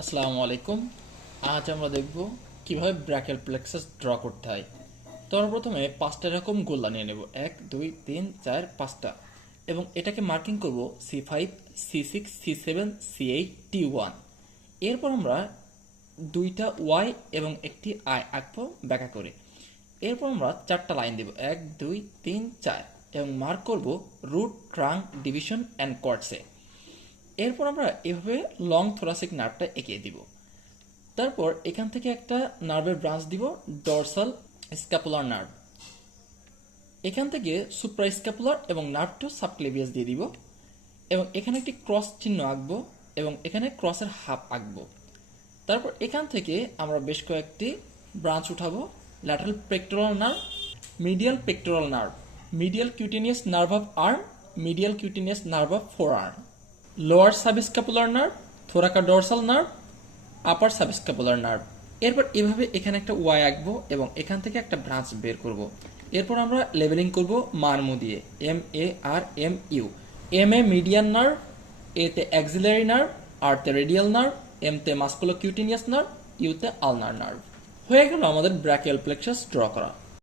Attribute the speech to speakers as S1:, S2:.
S1: আসসালামু আলাইকুম। আজ আমরা দেখব কীভাবে ব্র্যাকেল প্লেক্সাস ড্র করতে হয়। তো আমরা প্রথমে পাঁচটা এরকম গোল্লা নিয়ে নেব। এক, দুই, তিন, চার, পাঁচটা। এবং এটাকে মার্কিং করব C five C six C seven C eight T one এরপর আমরা দুইটা ওয়াই এবং একটি আই আঁকবো ব্যাকা করে। এরপর আমরা চারটা লাইন দেব। এক, দুই, তিন, চার। এবং মার্ক করব রুট ট্রাঙ্ক ডিভিশন অ্যান্ড কর্ডসে এরপর আমরা এভাবে লং থোরাসিক নার্ভটা এঁকিয়ে দিব। তারপর এখান থেকে একটা নার্ভের ব্রাঞ্চ দিব ডরসাল স্ক্যাপুলার নার্ভ এখান থেকে সুপ্রা স্ক্যাপুলার এবং নার্ভ টু সাবক্লেভিয়াস দিয়ে দিব এবং এখানে একটি ক্রস চিহ্ন আঁকবো এবং এখানে ক্রসের হাফ আঁকবো। তারপর এখান থেকে আমরা বেশ কয়েকটি ব্রাঞ্চ উঠাবো lateral pectoral nerve medial pectoral nerve medial cutaneous nerve of arm medial cutaneous nerve of forearm lower subscapular nerve thoracodorsal nerve upper subscapular nerve এরপর এভাবে এখানে একটা ওয়াই আঁকবো এবং এখান থেকে একটা ব্রাঞ্চ বের করব। এরপর আমরা লেভেলিং করব মারমু দিয়ে M A R M U M A median nerve এতে অ্যাক্সিলারি নার্ভ আর তে রেডিয়াল নার্ভ এম তে মাস্কুলো কিউটিনিয়াস নার্ভ ইউতে আলনার নার্ভ হয়ে গেল আমাদের ব্র্যাকিয়াল প্লেক্সাস ড্র করা।